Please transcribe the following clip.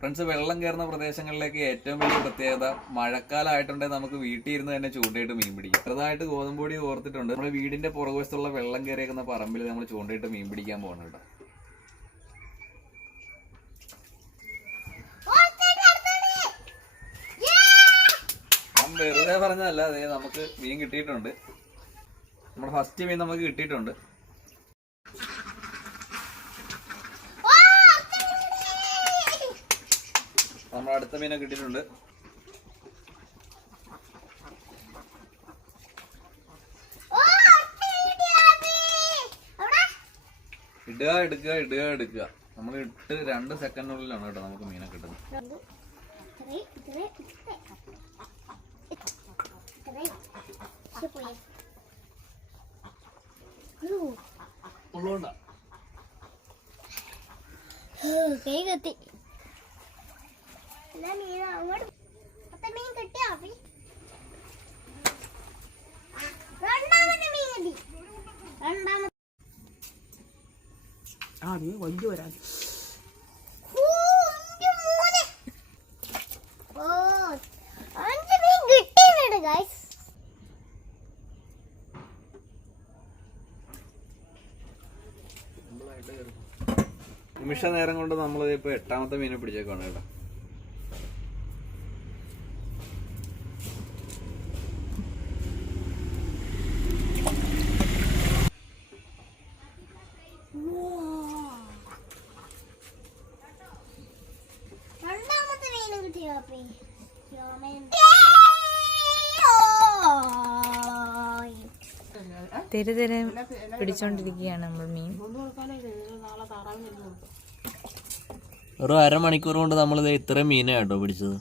Friends, വെള്ളം കയറുന്ന പ്രദേശങ്ങളിലേക്ക് ഏറ്റവും വലിയ പ്രത്യേകത മഴക്കാലമായിട്ടുണ്ടെങ്കിൽ നമുക്ക് വീട്ടിൽ ഇരുന്ന് തന്നെ ചൂണ്ടയിട്ട് മീൻ പിടിക്കാം. ചെറുതായിട്ട് ഗോതമ്പൊടി ഓർത്തിട്ടുണ്ട്. നമ്മുടെ വീടിന്റെ പുറകുവശത്തുള്ള വെള്ളം കയറിയേക്കുന്ന പറമ്പിൽ നമ്മൾ ചൂണ്ടയിട്ട് മീൻ പിടിക്കാൻ പോകണം കേട്ടോ. വെറുതെ പറഞ്ഞതല്ല, അതെ നമുക്ക് മീൻ കിട്ടിയിട്ടുണ്ട്. നമ്മുടെ ഫസ്റ്റ് മീൻ നമുക്ക് കിട്ടിയിട്ടുണ്ട്. നമ്മുടെ അടുത്ത മീനെ കിട്ടിയിട്ടുണ്ട്. ഇടുക എടുക്കുക ഇടുക എടുക്കുക. നമ്മൾ ഇട്ട് 2 സെക്കൻഡിനുള്ളിലാണ് കേട്ടോ നമുക്ക് മീനെ കിട്ടുന്നത്. വലിയ വരാൻ നിമിഷ നേരം കൊണ്ട് നമ്മൾ ഇപ്പൊ 8ാമത്തെ മീനെ പിടിച്ചേക്കാണ് കേട്ടോ. തെരുതെരെ പിടിച്ചോണ്ടിരിക്കുകയാണ് നമ്മൾ മീൻ. ഒരു 1/2 മണിക്കൂർ കൊണ്ട് നമ്മൾ ഇത്രയും മീനാണ് കേട്ടോ പിടിച്ചത്.